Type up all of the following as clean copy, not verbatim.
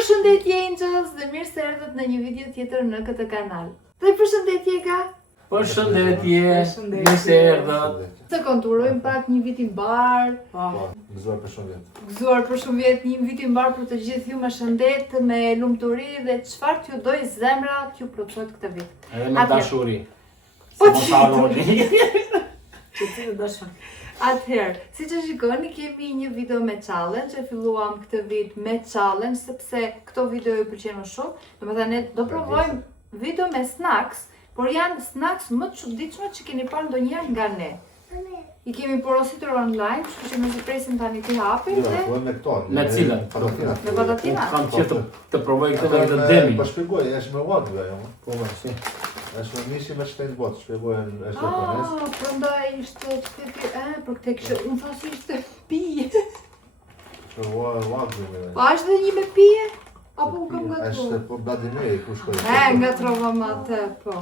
Përshëndetje Angels dhe mirë se erdhët në një video tjetër në këtë kanal. Dhe përshëndetje Ga. Përshëndetje, mirë se erdhët. Të konturojmë pak një vit i mbar. Gëzuar për shumë vjet. Gëzuar për shumë vjet, një vit i mbar për të gjithë ju me shëndet, me lumturi dhe çfarë t'ju doj zemra t'ju plotësojë këtë vit. Edhe me dashuri. Po Mos harroni. Atëherë, si që shikoni, kemi një video me challenge, e filluam këtë vit me challenge, sepse këto video ju pëlqejnë shumë. Domethënë ne do provojmë video me snacks, por janë snacks më të çuditshme që keni parë ndonjëherë nga ne. I kemi porositur online, kështu që nëse presim tani t'i hapim dhe Me këto. Me cilën? me patatina. Kam qenë të provoj këtë dhe këtë demi. Po shpjegoj, është me wagyu ajo. Po më si. Është me mishi me shtenjë botë, shpjegoj është japonez. Prandaj ishte për këtë kishë, unë thosë ishte pije. Është wagyu me. Po është dhe një me pije? Apo u kam Është gatruar? po Vladimir ku shkoi. Nga trova më atë, po.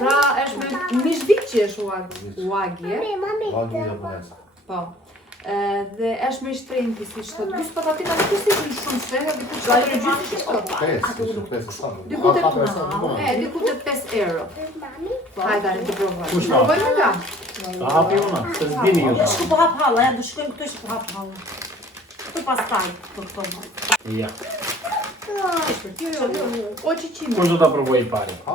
Pra, është me mishviqi është wagje. Wagyu japonez. Po. Dhe është me shtrenjti si shto. Dysë patatina nuk është ishën shumë shtrejnë, diku që të regjysë që shto. Pesë sa. Diku të 5 euro. Hajde, të provojmë. Kush ka? Provojmë nga? Ta hapi ona, se s'dini ju. Shku po hap halla, ja do shkojmë këtu që po hap halla. Këtu pastaj, po këto. Ja. O qiqime. Kush do ta provoj i pari? Ha.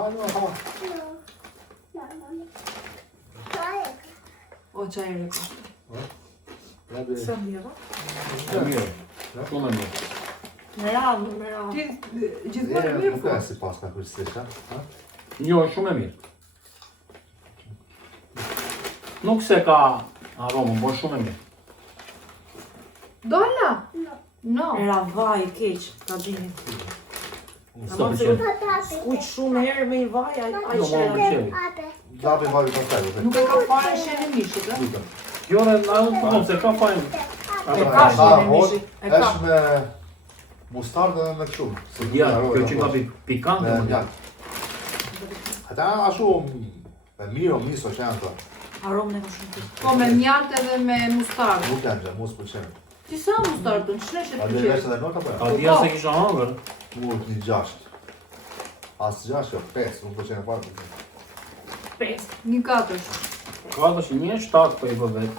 O qaj e reko. Sa mirë. E mirë. Shumë e mirë. Me radhë, me radhë. Ti gjithmonë mirë Nuk po. ka si pasta kryesisht, ha? Jo, shumë e mirë. Nuk se ka aromën, por shumë e mirë. Dolla? No. Me radhë vaj, keq, ta dini. S'to pëlqen. Skuq shumë herë me i vaj, ai Jo, më qërë. pëlqen. Gjapi vagyu pastaj. Nuk e ka fare shenë e mishit, e? Jo, ne na po se ka fajin. ka shumë mishi, e ka. Është me mustardë dhe me kështu. Ja, kjo që ka pikante. Me më njak. Ata ashtu me miro miso që janë këto. Aromën e ka shumë të. Po me mjalt edhe me mustardë. Nuk janë gjë, mos pëlqen. Ti sa mustardën? Shneshe A të dhe pëlqej? vesh edhe nota po? A dia se kisha hangër. Mund një 6. As 6, jo 5, nuk pëlqen e parë. Një katësh. Ka tash një 7 po i bë vet.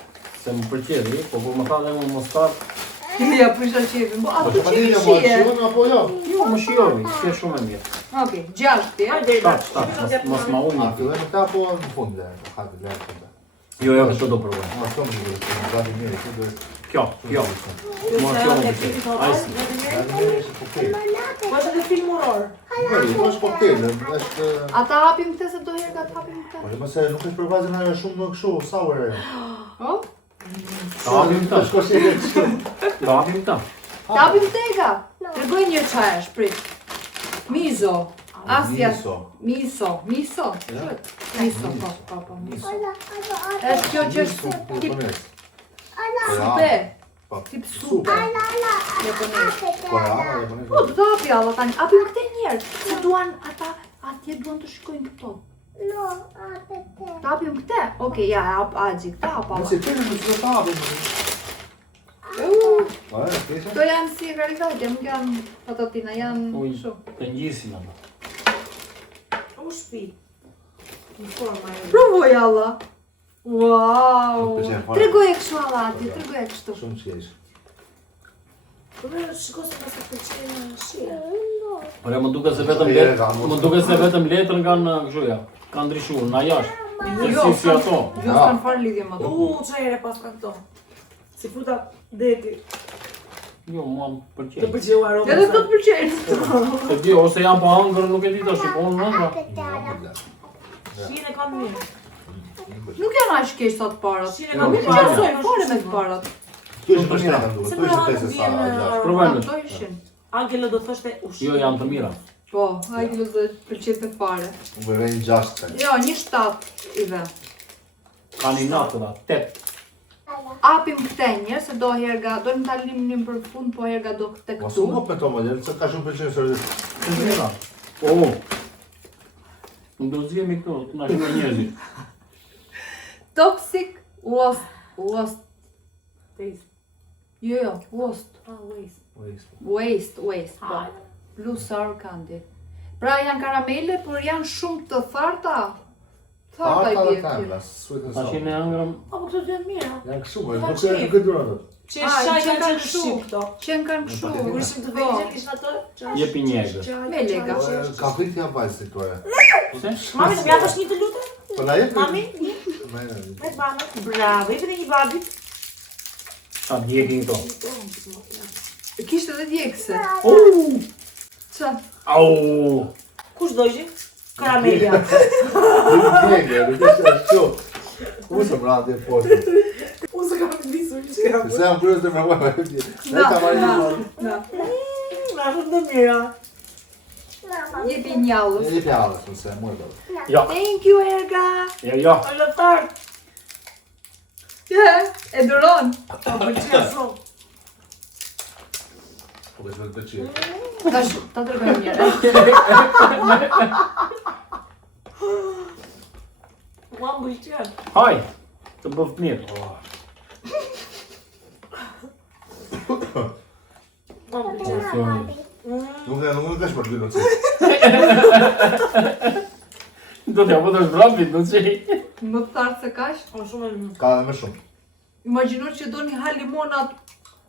Se më pëlqej, po kur më tha dhe më mostar. Ja, prisha qefin. Po, atë Po që i çfarë shije. shihon apo jo? Jo, më shijovi, që shumë e mirë. Okej, 6 ti, e? Hajde, Mos ma uni. A fillojmë me ta po në fund le. Hajde le. Jo, këtë do provoj. Ma shumë mirë, të gati mirë, këtu do. Kjo. Mos jo më pëlqej. Ai si. Gati mirë është koktejl. Po është edhe filmuror. Po është koktejl, është Ata hapim këtë se do herë ka të hapim këtë. Po mëse nuk është për bazën ajo shumë më kështu, sour ajo. O? Ta hapim ta. Shko si e kështu. Ta hapim ta. Të hapim të ega. Tërgoj një qajesh, prit. Mizo. Asja. Miso. Miso. Miso, po. Miso. Është kjo që është tip supe. Tip supe. Japonesht. Po, do të hapi alla tani. Hapim këtë njerë. Se duan ata, atje duan të shikojnë këto. Të hapim këtë? Okej, ja, hap Agji, këtë hap alla. Nëse të në të hapim. Po, Këto janë si realitate, nuk janë patatina, janë Uj, shumë. të njisin ato. U shpi. Në forma e. Provoj alla. Wow! Nuk pëlqen fare. Tregoje kështu alla ati, tregoje kështu. Shumë qesh. Po me shiko se pas të pëlqen shia. Ore, më duket se vetëm letrën kanë kështu ja. Kanë ndryshuar na jashtë. Jo, Si ato. Jo s'kan fare lidhje më to. Çajre pas ka këto. Si fruta deti. Jo, mua më Të pëlqen. pëlqeu aroma. Edhe do të pëlqejnë. Se di, ose janë pa hangër, nuk e di tash, po unë nënda. Shine ka mirë. Nuk janë aq keq sa të parat. Shine Jo, ka Nuk mirë. qasojnë fare me të parat. Tu është për mira duhet, Se tu është për pesë sa. hanë gjashtë. Provojmë. Ato ishin. Angelo do thoshte ushqim. Jo, janë të mira. Po, hajde do të pëlqejnë të fare. Unë bëj një 6. Jo, një 7 i ve. Kanë i natë da, 8. Hapim këtë njerë, se do herga, do në talim për fund, po herga do këtë Mos këtu. u hop me to model, se ka shumë pëlqen seriozisht. Të mira. Po. Nuk do zjemi këtu, të na shumë njerëzit. Toxic Waste. Taste. Jo, waste. Ah, waste. Waste, po. Blue sour candy. Pra janë karamele, por janë shumë të tharta. Tharta i bie këtyre. Tash ne ëngrëm. Po këto dy janë mira. Janë kështu, nuk e duron ato. Që shaj kanë qenë kështu këto. Qenë kanë kështu. Kur ishim të vegjël ishin ato. Jepi njegër. Me lega. Ka prit ja vajzë këtu. Pse? Mami, më japësh një të lutem? Po na jep. Mami, një. Me baba. Bravo, i vjen një babit. Sa djegin këto. Kishte edhe djegse. Ça? Au! Kush dojë? Karamelja. Nuk është ashtu. Ku se brati e fotë? Unë s'kam visur që jam. Se jam kurioz të më vëmë. Ne ta marrim. Na shumë të mira. Jepi njallës. Ne fjalës, se më do. Ja, Thank you, Erga. ja. Allotar. E duron. Po pëlqen shumë. Po vetë të çi. Tash ta tregoj mirë. Mua më pëlqen. Haj, të bëft mirë. Mua më pëlqen. Nuk është për dy Do t'ja po të është brambit, në që Më të thartë se kaq. Unë shumë e mirë. Ka edhe më shumë. Imagjino që do një hal limonat.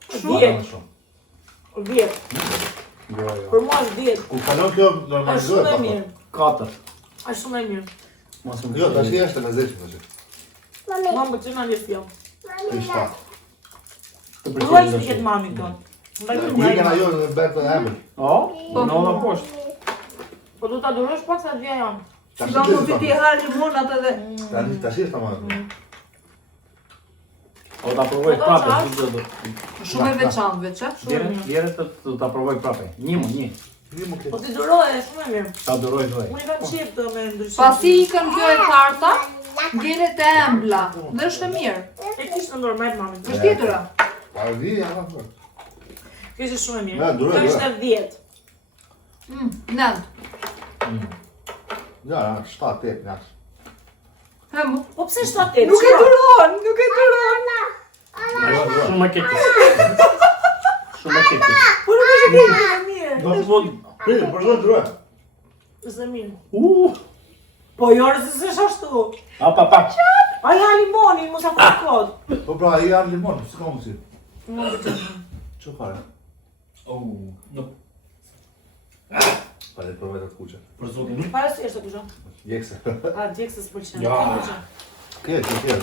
Ka Shumë. edhe më shumë. 10. Jo. Për mua është 10. Ku kalon kjo Është normalizohet shumë e apo? mirë. 4. Është shumë e mirë. Mas më Jo, tash është e lezetshme tash. Mua më pëlqen alë film. Ishta. të Ruaj pëlqen. që ketë mami këto. Weekend ajo në Berto e Emel. O, në ola poshtë. Po du ta durosh pak sa dhja janë. Si ka mund të ti hal limonat edhe. Tash është tamam. O ta provoj Po, prapë, qash? si do. Shumë e veçantë veç, a? Djerë të ta provoj prapë. Një. Po ti duroje, shumë e mirë. Ta duroj. Unë i kam qef të me ndryshim. Pasi ikën kjo e tharta, ngjelet e embla. Dhe është e mirë. E kishtë në dorë me mami. Është tjetëra. Pa vi, ama. Kjo ishte shumë e mirë. Ja, duroj, Kjo ishte 10. Nëndë. Ja, 7-8 nash. Hemu. Po pse 7-8? Nuk e duron, nuk e duron. Shumë më keki. Shumë më keki. Po nuk është e mirë. Do të thonë, Për zonë duroj. Është e mirë. Po jorë se s'është ashtu. pa. Aja limoni, mos a fut kod. Po pra, i janë limon, s'ka më si. Mua më pëlqen. Që fare? Në Pa dhe provoj të kuqe. për zotin. Para si është kusha? Jekse. A djekse s'pëlqen. Ja. Kjo pëlqen. Kje.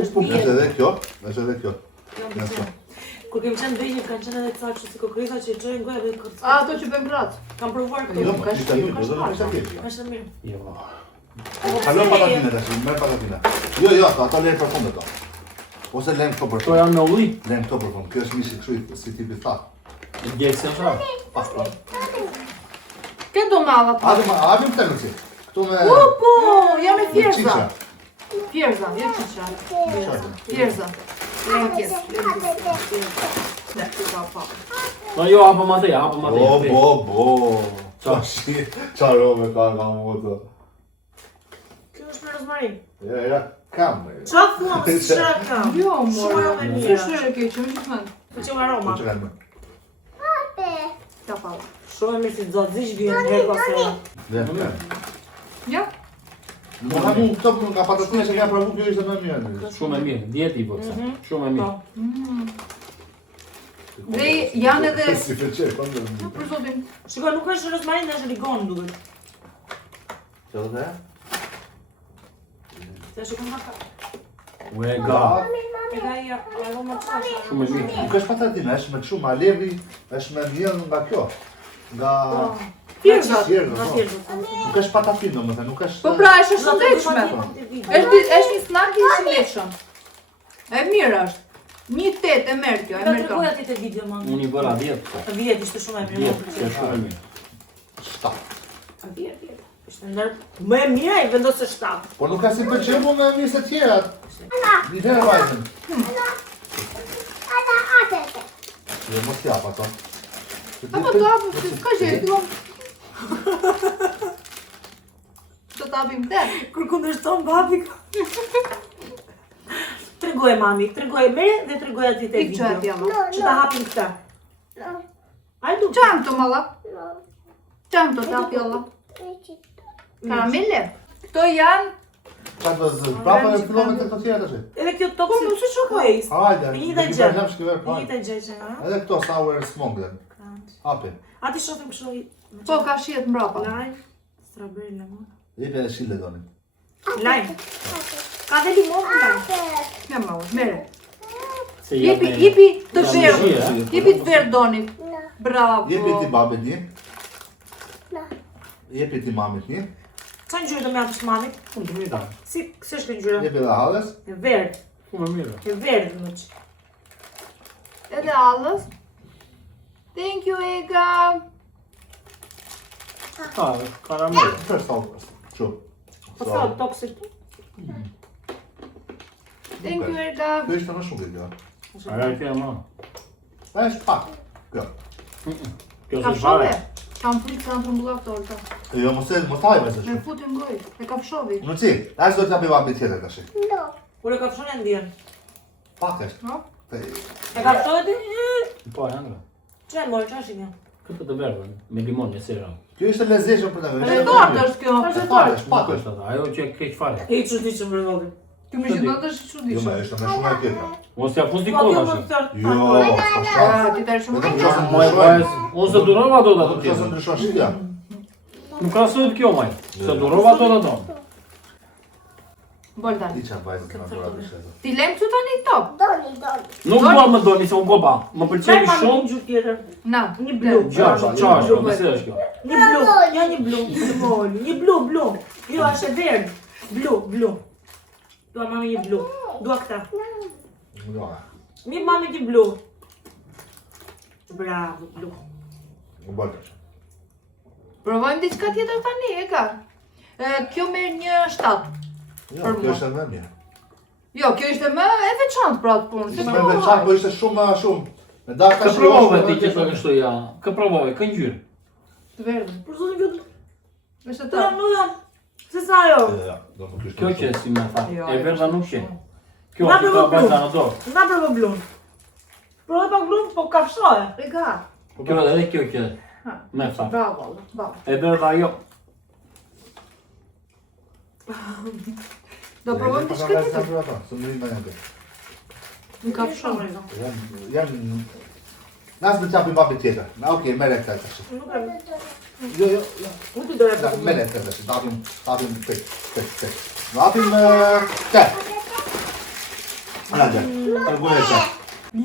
Është edhe kjo, është edhe kjo. Kjo më pëlqen. Kur kemi qenë vegjël kanë qenë edhe ca kështu si kokriza që i çojnë goja dhe kërcë. A, ato që bëjmë gratë. Kam provuar Jo, këto. më ishte mirë, do të ishte keq. Është e mirë. Jo. Kalon patatina tash, merr patatina. Jo, ato lejnë për fund ato. Ose lejnë këto për Këto fund. janë me ulli. Lejnë këto për fund. Kjo është mishi kështu si tipi tha. E djekë se është. Pas pa. Ke do mallat. Hajde të mësi. Këtu me Po, jam e fjerza. Çiça. Fjerza, jo qiqa. Fjerza. Lejmë pjesë. Ne, ka pa. No jo, hapa ma te. Bo. Çfarë ka moto. Kjo është me rozmarin. Ja, kam. Qa thua më si shra kam? Jo, Shumë mora. e Se mirë. shere ke që më gjithmonë. Pëlqen aroma. Çfarë më? Ka pa. Shumë e mirë si zodzish vjen herë pas herë. Ja. Ja? Nuk kam unë këto nga patatina që kam provu, kjo ishte më mirë. Shumë e mirë, djeti i bëtë. Shumë e mirë. Dhe janë edhe... Si pëlqej, po më. Për zotin. Shiko, nuk është rozmarin, është rigon duket. Çfarë dhe? Se shikon haka. Ue ga. E ka i aroma të shasha. Shumë e mirë. Nuk është patatina, është me shumë alevi, është me miell nga kjo. Nga Fjerzat. Fjerzat, Nga po. fjerzat. Nuk është patatin domethënë, nuk është. Po pra, është shëndetshme. Është një snack i shëndetshëm. E mirë është. Një tet e merr kjo, e Ka merr tregoj kjo. aty te video mami. Unë i bëra 10. 10 ishte shumë e mirë. 10, është shumë e mirë. 7. 10. Ishte ndër më e mira i vendosë 7. Po nuk ka si pëlqej mua me mirë se të tjerat. Një herë vajzën. Jo, mos jap ato. Apo do apo s'ka gjë, do. Do ta bëjmë te. Kur kundërshton babi. Tregoj mami, tregoj me dhe tregoj aty te Ik çaj video. atje. Që ta hapim këtë. Hajde. Çan këto malla. Çam do ta pjolla. Karamele. Këto janë Çfarë do zë? Prapa e fillon me këto tjera tash. Edhe kjo tokë si si shokoj. Hajde. Një dhe gjë. Një Një të gjë, ha? Edhe këto sour smoke. Hapi. A ti shohim kështu. po ka shihet mbrapa. Lime, strawberry lemon. Jepi edhe shile doni. Lime. Ka dhe limon lime. Ja mama, merre. Se Jepi të janë verdh. shi, eh? Jepi të verdh donit. Bravo. Jepi ti babet një. Jepi ti mamit një. Qa ngjyrë do me atë shmanit? Unë të mita. Si është kjo ngjyra? Jepi edhe halles. E verdh. Ku më mirë. E verdh më që. Edhe allës. Thank you Ega. Ha, karamel. Çfarë sot? Çu. Po sa toksik. Thank you Ega. Kjo ishte më shumë kjo. Ajo kjo më. Ta është pak. Kjo. Kjo Ka se fare. fshove. Kam frikë se janë trumbullak torta. Jo, mos haj më se Me shumë. futi në gojë. E ka fshovi. Në ci, tash do të japi babit tjetër tash. Kur e ka fshon e ndjen. Pak është. No? E ka fshon ti? Po, janë. Çe mor, çashi një. Këtë të verdhën, me limon e sera. Kjo ishte lezetshëm për të. Është tortë është kjo. Është tortë, është Pak pak. është ata, ajo që e keq fare. E çuditshëm për vogël. Ti më shqiptar është Jo, çuditshëm. më është më shumë e kjo. Mos ja fus Po dikon kjo tash. më thot. Jo, s'ka shans. Ti tash shumë. Vetëm qoftë Moj vajz, unë se durova do ato Qoftë tjetër. ndryshon shitja. Nuk ka sot kjo maj. Se durova do ato. Boldan. Ti çfarë vajzë të na dora të shëtë. Ti lem këtu tani top. Nuk dua më doni se unë gopa. Më Çaj pëlqen ma shumë. një ngjyrë tjetër. Na. Një blu. Gjash, çash, po se është kjo. Një blu. Ja një blu. Një blu. Jo, është e verdh. Blu. Dua mami një blu. Dua këta. Jo. Mi mami një blu. Bravo, blu. Më bëj. Provojmë diçka tjetër tani, Ega. Kjo merr një 7. Jo, kjo është më mirë. Jo, kjo ishte më e veçantë për atë punë. Ishte më veçantë, po ishte shumë. Me data Kë provove ti që të kështu ja. Kë provove, kë ngjyrë. Të verdhën. Për zotin kjo. Është Ta top. nuk jam. Se sa ajo. Ja, do të kishte. Kjo që si më tha. Jo, E verdha nuk qen. Kjo Na që ka provo bërë blu. në dorë. Na provo blun. Provo pak blun, po ka fshoje. Ega. Kjo edhe kjo që më tha. Bravo, bravo. E verdha jo. Do provojmë diçka tjetër. Së më rinë në Nuk ka fshon. Jam... Nas do të japim babit tjetër. Na okay, merre këtë tash. Nuk e. Jo. Nuk të dore Da, po. merre këtë tash. Tapim tek. Tapim këtë. Hajde. Tërgojë këtë.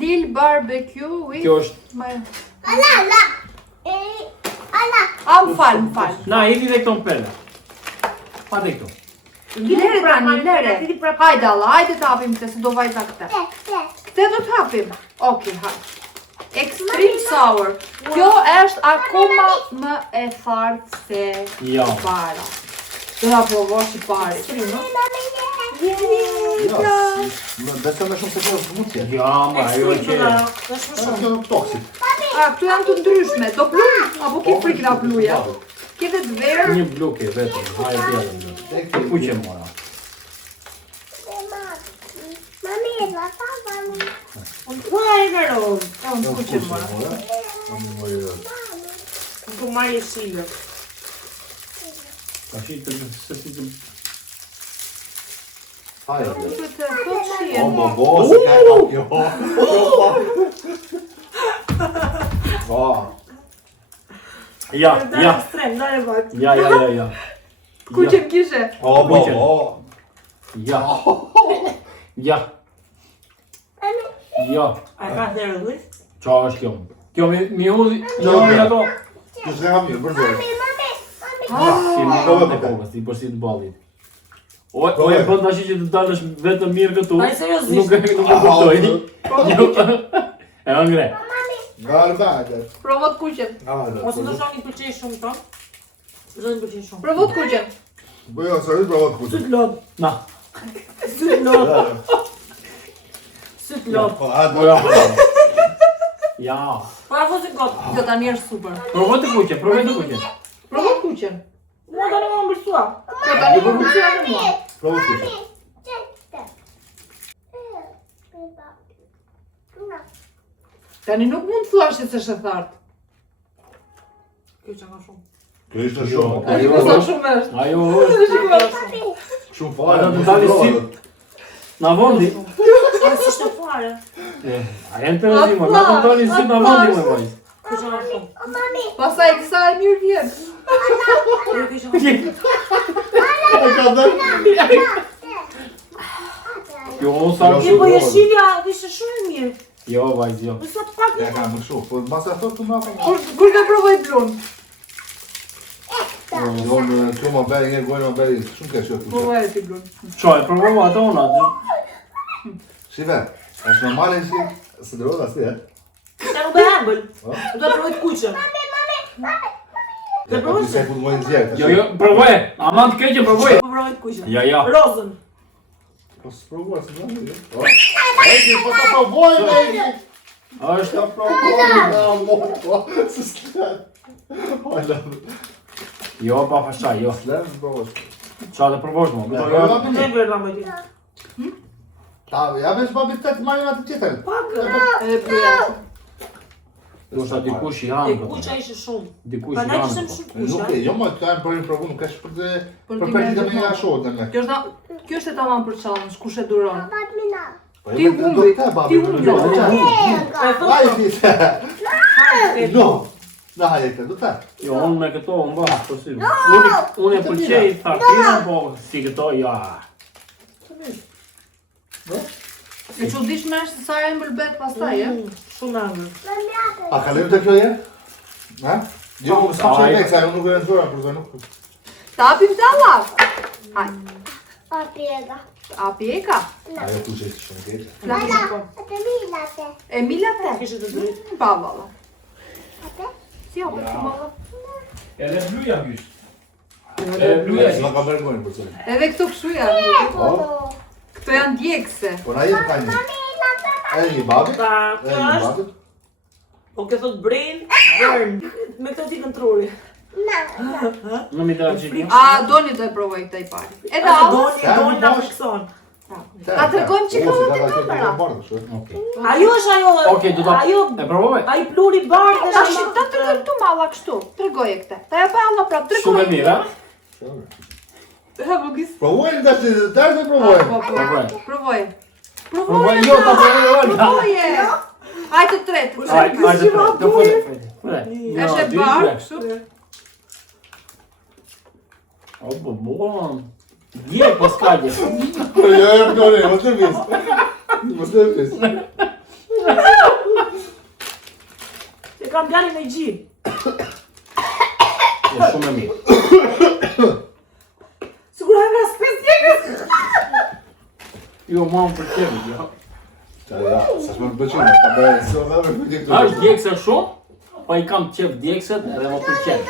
Lil barbecue with Kjo është. my... Ala. Më fal. Na, jeni dhe këto në pele. Pa dhe këto. Lere tani, lere. Hajde Allah, hajde të hapim këtë, se do vajza këtë. Këtë do të hapim. Okej, hajde. Extreme sour. Kjo është akoma më e thartë se Ja. para. Do ta provosh i pari. Jo. Besoj më shumë se kjo është mund të jetë. Ja, ma, ajo që... Është më shumë. Kjo është toksik. Këtu janë të ndryshme. Do blu? Apo ki frikë nga bluja? Ki dhe të verë? Një bloke vetëm, hajë tjetër. Tek Të kuqe mora. Mami, la papa. Ku ai vero? Unë të kuqe mora. Ku marrë shile. Ka shi të se si të... Hajde. Duhet të thot shien. Se ka jo. Ja. Ekstrem, dale vaj. Ja. Kuqe më kishe? Ja. Ja. A ka thërë dhujt? Qa është kjo? Kjo mi udhi... Jo, mi ato... Kjo s'ka mirë, përzoj. Si më ka të kokës, i përsi të balit. O e bën tash që të dalësh vetëm mirë këtu. Ai seriozisht. Nuk e kuptoj. E hëngre. Garbade. Provo të kuqen. Ose do shoni pëlqej shumë ton. Do të pëlqej shumë. Provo të kuqen. Po jo, sërish provot kuqe. Syt lod. Na. Syt lod. Syt lod. Po, hajde. Po ja. Ja. Po a fosi got. Kjo tani është super. Provo të kuqe, provo të kuqe. Provo të kuqen. Mua tani më mbërsua. Kjo tani më funksionon mua. Provot kuqe. Tani nuk mund të thuash se s'është e thartë. Kjo që nga shumë. Kjo ishte shumë. Ajo Sa është. shumë është. Ajo është. Shumë fare. Ata të dalin si... Na vondi. A si shte fare? A jenë të rëzima, na të dalin si na vondi me vajzë. Kështë nga shumë. Pasaj kësa e mirë vjen. Ka dhënë. Jo, unë sa Je po jeshilja ishte shumë e mirë. Jo, vajzë, jo. Sa pak Ja ka më shumë, po mbas e thotë të më apo. Kur ka provoj blun? Unë kjo më bëri një gojë më bëri shumë keq këtu. Provoj ti blun. Qa, e provova ato ona. Shive, është normale si se dërova si, e? Ta nuk e hembël. Do të provoj të kuqe. Ja, po ti se ku të mojnë zjerë. Jo, jo, provoje. Aman të keqe, provoje. Po provoj të kuqe. Ja, ja. Rozën. Po s'provoj, se në një. Ejti, po të provoj, ejti! Është Ta provoj, po, se s'le. Hajla. Jo, pa pasha, jo. S'le, s'provoj. Qa të provosh mo? Ja, Jo, ja. Ne verda më ti. Ta, ja veç babi të të marrin atë tjetër. Pak. E bluja. Kusha dikush i E hanë. kuqa ishte shumë. Dikush Pa i na kishtem hanë. shumë Nuk kuqa. e, jo më të kanë për një provu, nuk është për të Për për ti për të merr me të shohët me. Kjo është e tamam për challenge, kush e duron. Po Ti jo, do humbi, të babi. ti humbi. Jo, E Vaj thot. ti. No. Na hajete, do të. Jo, unë me këto, unë ba, posibil. Unë e pëlqej takirën, po si këto, ja. E çuditshme është se sa e mbëlbet pastaj, e? Shumë ëmbël. A kalojmë të kjo je? Ha? Jo, më s'kam qenë nek, sa unë nuk e nëzora, për nuk... Ta apim të Allah. Haj, api e ka. Ajo ku që ishte shumë keqe. Flasë po. E mila te. Kishte të drejtë. Pa valla. Si opet të valla. Edhe bluja gjysh. E bluja S'ma ka vergojnë për cëllë. Edhe këto kështu janë. Po, Këto janë djegse. po na jetë ka një. E një babi, Ta, e kjo një është. babi. Po kjo thot brain burn. Me këtë ti kontrolli. Në mi të gjithë. A doni të e provoj këtë i pari. Edhe A Allah. doni na frikson. A tregojmë që ka dhe kamera. Okej. Ajo është ajo. Okej, do ta... Ajo E provoj? ai pluri bardhë Ta shi, ta të këtu malla kështu. Tregoje këtë. Ta ja pa Allah prap, tregoje. Shumë e mirë, a? Ha, bugis. Provojnë të ashtë, të ashtë provojnë. Po, Provoj. Provoj. Provoj, jo, ta provoj, Olga. Provoje. Hajde të tretë. Hajde, të fëtë. Është e barë, kështu. O, bo, bon. Dje, po s'kagje. Jo, mos të vis. Mos të vis. E kam djalin me gji. Jo, shumë e mirë. Sigurisht nga specifikës. Jo, ma më përqevi, jo. Ja, sa shme më pëqime, pa bërë, s'o dhe me këtë A është djekse shumë, pa i kam qef djekset edhe më përqevi.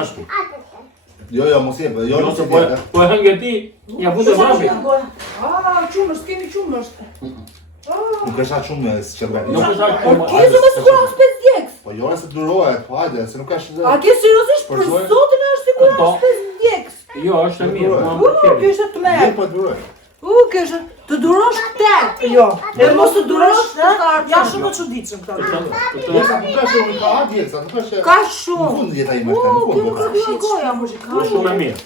Ashtu. Jo, mos jepë, jo, Jo, mos se jepë. po e hënge ti, ja vute vrapi. Qumësht, kemi qumësht. Nuk është atë shumë së që bërë. Nuk është aq po. Kezu me sigur është 5 djeks. Po jo, se durohet, po hajde, se nuk është... A ke seriozisht për Përzoj? zotin është sigur Po. është 5 djeks. Jo, është e mirë, ma më Kjo përqevi. është të Jo, merë. po durohet. Kjo është të durosh këtë. Jo. E mos të durosh të të ja shumë të çuditshëm këta. Jesa, nuk është unë ka atë jesa, nuk është... Ka Në shumë. fund jeta ime është, në Kjo fund nuk jeta. është goja, muzika. Është shumë e mirë.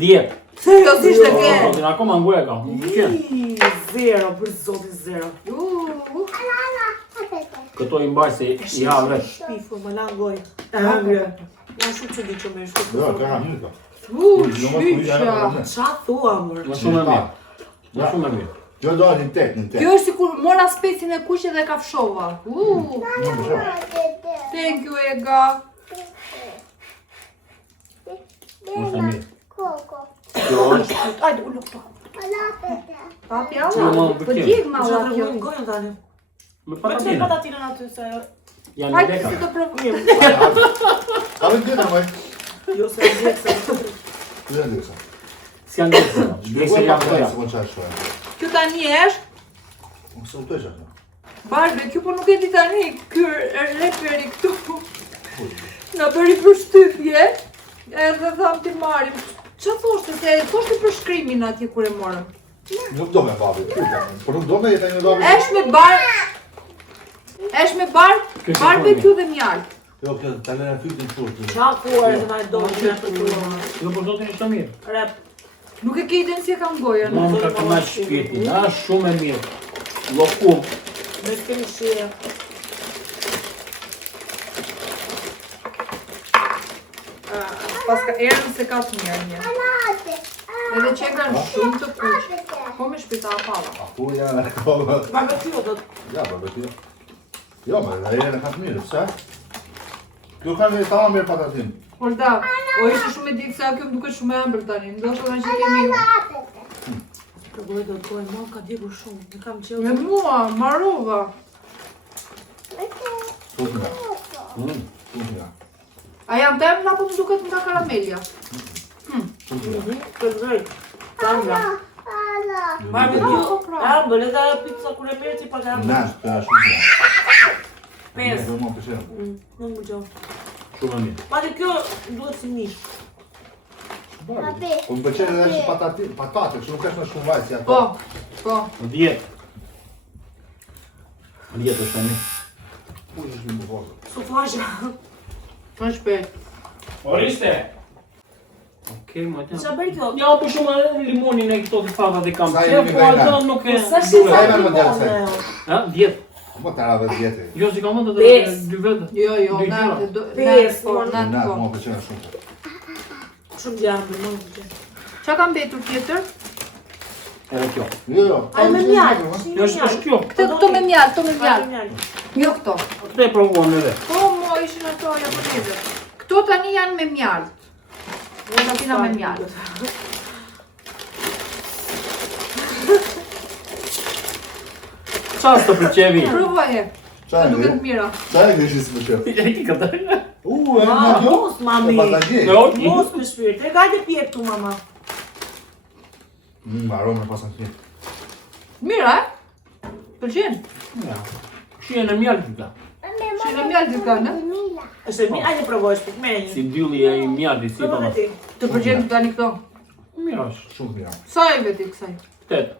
10. Seriozisht e ke. Zotin, akoma në goja ka, më përqevi. Zero, për zotin zero. Këto i mbaj se i ha vetë. Shpifur, më lan gojë. E hëngre. Janë shumë çuditshëm me shkurt. Jo, ka hamilka. Shysha. Ça thua mor? Më shumë e mirë. Më shumë e mirë. Jo, do një tek, një tek. Kjo është sikur mora specin e kuqe dhe ka fshova. Thank you, Ega. Më shumë e mirë. Kjo është... Ajde, ullu këto. Papi, Jo, Allah. më Po përqevi. djeg Ma ma qa Allah kjo. tregojmë gojën tani. Me Me këtë patatina. patatinën aty se Janë në Hajde deka. si të provoj. A me tjeta, moj. jo se e djekse. Kjo janë diksa. S'janë deka. Djekse janë të goja. Se kon qaj shoja. Kjo tani është Unë se u të shakë. barbecue, po nuk e di tani ky reperi këtu. Na bëri përshtypje. Edhe tham ti marrim. Ç'a thoshte se thoshte për shkrimin atje kur e morëm. Nuk do me babi, por nuk do me jeta një babi. Është me barbecue dhe mjaltë. Jo, kjo të lene fytin shurë. Qa kuar se na e do që në të tuar. Jo, për zotin ishte mirë. Rep. Nuk e ke idën si e kam gojën. Më ka kënaq shpirtin, shumë e mirë. Lokum. Me s'kemi shire. Paska erën se ka të mirë një. Edhe që e kanë shumë të kuqë. Po me shpita pala. A ku janë e kohë? Barbecue do të... Ja, barbecue. Jo, me dhe erën e ka të mirë, pëse? Kjo ka një tama mirë patatin. Holda, o ishte shumë e dikë se a kjo më duke shumë e ambër tani. Ndoshta kanë që kemi... Të gojë do të gojë, ma ka digur shumë. Ne kam qelë. Me mua, marova. Suknja. Suknja. A jam tem apo më duket nga karamelja? Suknja. Të drejt. Tanga. Barbecue. Ambër, edhe ajo pizza kur e mirë që i paga ambër. Nash, të suknja. Pes. Në më përshem. Nuk më gjohë. Shumë e mirë. Pati kjo duhet si mish. Po më pëlqen edhe që patate, që nuk është në shumë vajtë si ato. Po, po. Në djetë. Në djetë është e mirë. Ku është një më vogël? Sufasha. Më shpejt. Oriste! Okej, më të... Qa bërë kjo? Ja, po shumë limonin e këto të fatat e kam Sa qef, jemi po vajna? ato nuk e... Sa shi Sa sa jemi të më djelë mone? se? Ha? 10. Më të rave djetë. Jo, si kam të Pes. 2 vetë. Jo, jo, Dy na gjëra. Pes, po, na Në po. më pëlqen shumë. Shumë gjambër, më më gjambër. Qa kam betur tjetër? Edhe kjo. Jo, jo. Ai me mjalë. Jo, është kjo. Këto me mjalë, këto me mjalë. Jo këto. Këtë e provuam edhe. Po, mo ishin ato japoneze. Këto tani janë me mjalë. Unë pina me mjalë. Qa së të përqevi? Provoje. Qa e Duket gri? mira. Qa e gri që si pëlqen? E ki këtë. E në Ma, kjo? mos, mami. E patagje. Jo, Mos me shpirt. E gajde pjek tu, mama. Arome pasan kjo. Mira, e? Pëlqen? Ja. Shien e mjalë këta. Shi në mjalë dy kanë, e? Është mirë, ajde provoj shpirt, mere një. Si dylli e i mjalli, si Provoj tonë. dhe ti. Të pëlqen tani këto. Mira është. Shumë mira. Sa e veti kësaj? 8.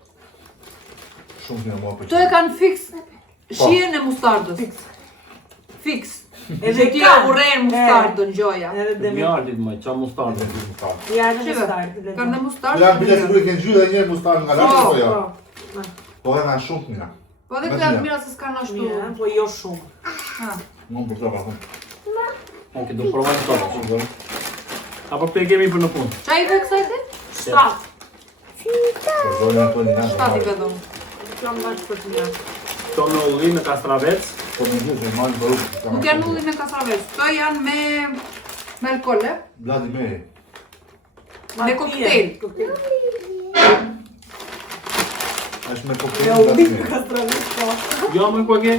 Shumë mira më Këto e pëlqen. kanë fix shijen e mustardës. Fix. Edhe Ti kanë. urren mustardën gjoja. Edhe dhe me. Mjallit më, qa mustarë. Janë në Shive, start. kanë dhe Ja, mustardë. bile sigur e kënë gjyë dhe njerë mustarë nga lartë, po jo. Po, Po edhe nga shumë mira. Po dhe Me këta mira. mira se s'kanë ashtu. mirë, po jo shumë. Ha. Më për të pakun. Oke, do provoj këto. Apo pe kemi për në punë. Qa i ve kësaj ti? 7. Po zojnë ato një nga Shtat i ve dhonë. Kjo më bashkë për të mirë. Këto në ulli me kastravec. Po më gjithë e majnë për rrugë. Nuk janë ulli me kasavec. Këto janë me alkohol, e? Bladi meri. Me koktejl. Është me Me koktejl ulli bladi me meri. kastravit, po. Jo, më ku e ke?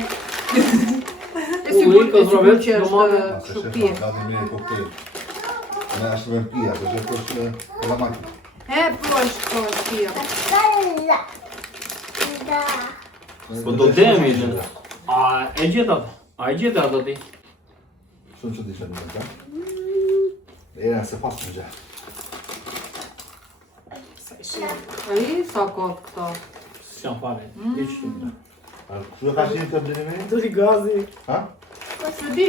E sigur që kasavec, është domate. kështu pije. Bladi meri koktejl. Me është me pija, të gjithë është la maki. E, po është pija. Po do demi që. A e gjetat? A e gjetat ato ti? Shumë që dishe në të. Era se pas më gjë. Ai, sa kot këto. S'jam fare. Hiç shumë. Kështu e ka qenë të bladi meri? Duri gazi. Ha? Së di.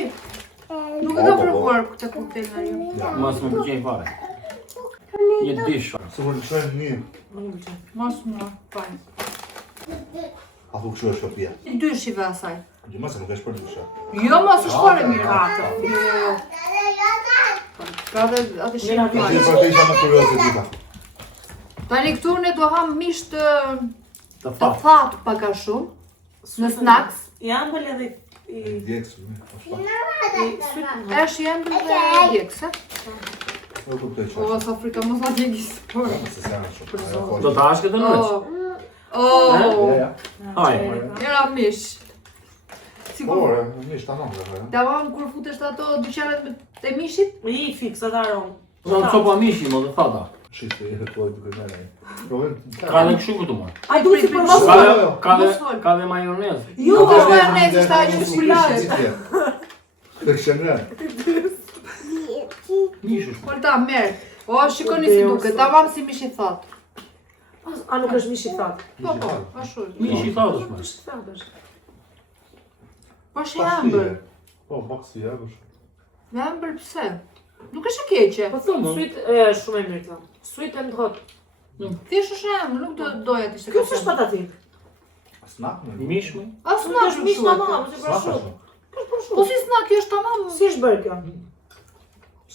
Nuk e kam provuar këtë koktejl nga ju. Ja. Mas më pëlqen fare. Një dish. Sigur kështu e një. Më nuk pëlqen. Mos mua, fajn. Apo kështu e shopia. Dy shive asaj. Gjëma se nuk është për dysha. Jo, mos është fare mirë atë. Jo, jo, jo. Ka dhe atë shive Ti fajn. për të isha më kuriozitita. Tani këtu ne do ham mish të Të të fat. thatë pak a shumë. Në snacks. Janë bëllë edhe i... Djekës, po Është jenë dhe djekse. Nuk kuptoj që. O, sa frika mos a djekis. Se se janë shumë. Do të hash këtë noç. Oh, Hajde. era mish. Sigur. Por, mish tamam dhe. Tamam kur futesh të ato dyqanet të mishit? I fix atë aromë. Do të copa mishi, më të thata. Shite, e të duke mene. Provojm. Ka dhe kështu këtu më. A du si për Mos Ka mos... dhe ka dhe Mos fol. ka dhe majonez. Jo, Nuk është majonez, është ajo që shpilashet. Të shëngre. Mish është. Kolta, merë. O, shikoni si duke, tamam si mish i thatë. A nuk është mish i thatë. Po, po, ashtu. Mishi i thatësh më. Mish i thatë është. Po, shë jam bërë. Po, pak si jabësh. Me ëmbël pse? Nuk është e keqe. Po thëmë, sweet e shumë e mirë këta. Sweet and hot. Thjesht është ëmbël, nuk doja të ishte Kjo s'është patatik. Snack me. Mish me. As Nuk është mish mama, më si Snack prosciutto. është. Po si snack, kjo është tamam. Si është bërë kjo?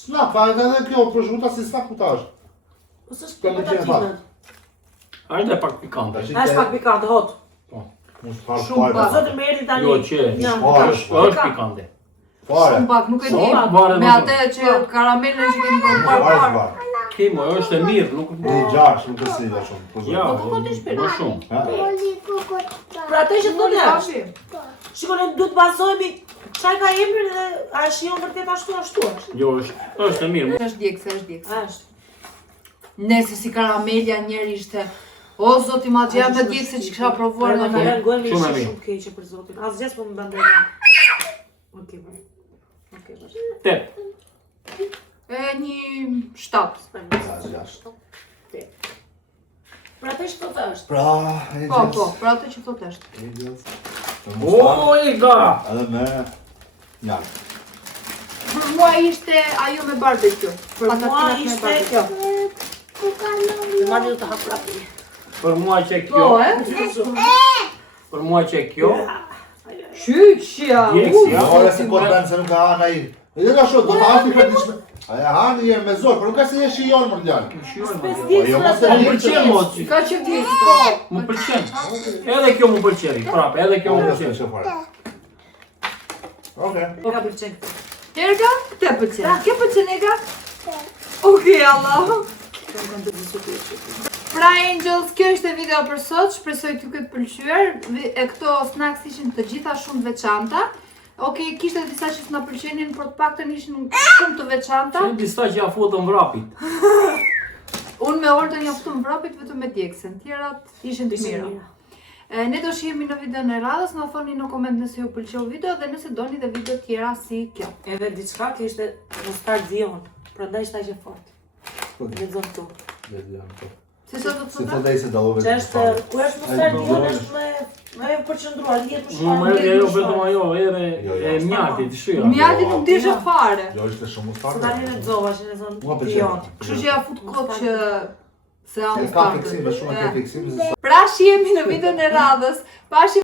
Snack, pa edhe kjo prosciutto si snack kutash. Po s'është Kjo më qenë patatinat. Është e pak pikante. Është pak pikante, hot. Mos fal Shumë fare. pak. Zotë më erdhi tani. Jo, që. Ja. Është pikante. Fare. Shumë pak, nuk e di. Shumë varet Me më atë që karamelën që kemi bërë Fare parë. fare. Kimo, është e mirë, nuk Një gjash, nuk e sila shumë. Po Ja, zot. më shumë. Ha? Pra atë që thonë Kafi. shikoni, duhet bazohemi çfarë ka emrin dhe a është jo vërtet ashtu është. Jo, është e mirë. Është djegse, është djegse. Është. Nese si karamelja njerë ishte. O, zoti ma gjë me djegse që kisha provuar Në në të një. rengojnë Shumë e ishte mirë. shumë keqe për zotin. Asgjë s'po më bën drejtë. Okej, bërë. Okej, bërë. Tep. E një 7. Gjash. Pra atë që thotë është. Pra, e Po, po, për atë që thot është. O, e ga! Edhe me njak. Për mua ishte ajo me barbecue. Për mua Patatinat me ishte barbecue. kjo. Ma një të hap prapë. Për mua që Po, kjo. e? Për mua që kjo. Qyqja! Djegsi, ja. Ore se po bën se nuk ka hanë ai. Edhe na shoh, do të hati për diçme. Ai hanë një me zor, por nuk ka se je shijon më djalë. Spes jo, mos e Më di. pëlqen moci. Ka që djegse. Më pëlqen. Edhe kjo më pëlqen. Prapë, edhe kjo më pëlqen. Okej. Po ka pëlqen. Erga, këte pëlqen. Kë pëlqen Erga? Okej, Allah. Pra Angels, kjo ishte video për sot, shpresoj t'ju këtë pëlqyer. E këto snacks ishin të gjitha shumë veçanta. Okej, kishte disa që s'na pëlqenin, por të paktën ishin shumë të veçanta. Që disa që ja futën vrapit. Unë me Olden ja futëm vrapit vetëm me djegsen, tjerat ishin të mira. Ne do shihemi në video në radhës, na thoni në koment nëse ju pëlqeu video dhe nëse doni dhe video tjera si kjo. Edhe diçka që ishte nostalgjion. Prandaj ishte aq e fortë. Lexon këtu. Si sot do të Si thotë? thotë ai se dallove. Që është, ku është nostalgjion është me përqendruar, një të Mu më edhe jo vetëm ajo, edhe e mjati, të shira. Mjati nuk dishe fare. Jo, ishte shumë Se ushtar. tani lexova që lexon Mua pëlqen. Dion. Kështu që ja fut kot që se Ka fiksime, shumë ke fiksime. Pra shihemi në video në radhës. Pashim